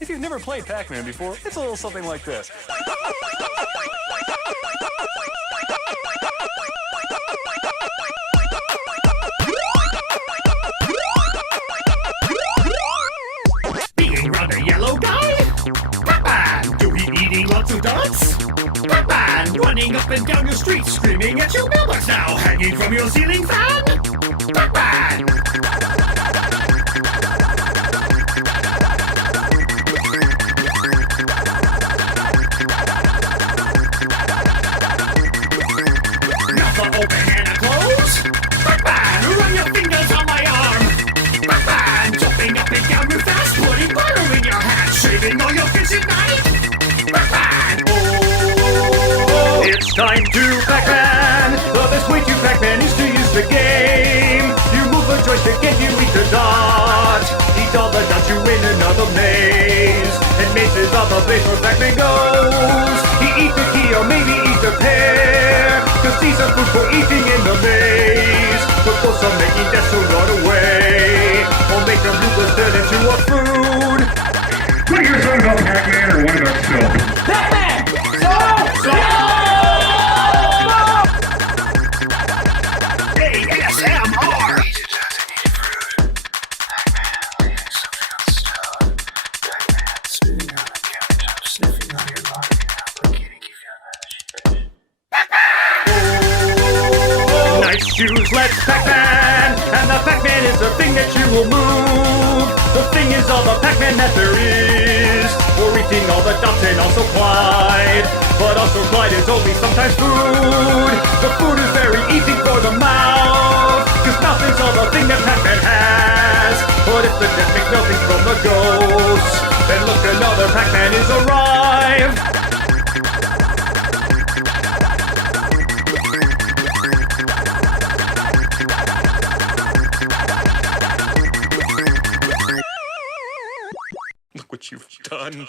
If you've never played Pac-Man before, it's a little something like this. Being rather yellow guy? Pac-Man! Do he eating lots of dots? Pac-Man! Running up and down your street, screaming at your mailbox now, hanging from your ceiling fan? Pac-Man! Open and close. Pac-Man, run your fingers on my arm. Pac-Man, jumping up and down real fast, putting butter in your hat, shaving all your fish at night. Pac-Man, oh, it's time to Pac-Man. The best way to Pac-Man is to use the game. You move the joystick and you eat the dot. Eat all the dots, you win another maze. And mazes are the place where Pac-Man goes. He eats the key or maybe eat the pear. Cause these are food for eating in the maze. But those are making death, so run away. Or make the bloopers turn into a food. What are your songs about Pac-Man or what about Silk? Pac-Man! ASMR! Nice shoes, let's Pac-Man! And the Pac-Man is the thing that you will move. The thing is all the Pac-Man that there is. For eating all the dots and also Clyde. But also Clyde is only sometimes food. The food is very easy for the mouth. Cause mouth is all the thing that Pac-Man has. But if the death makes nothing from the ghosts, then look, another Pac-Man is arrived. Look what you've done.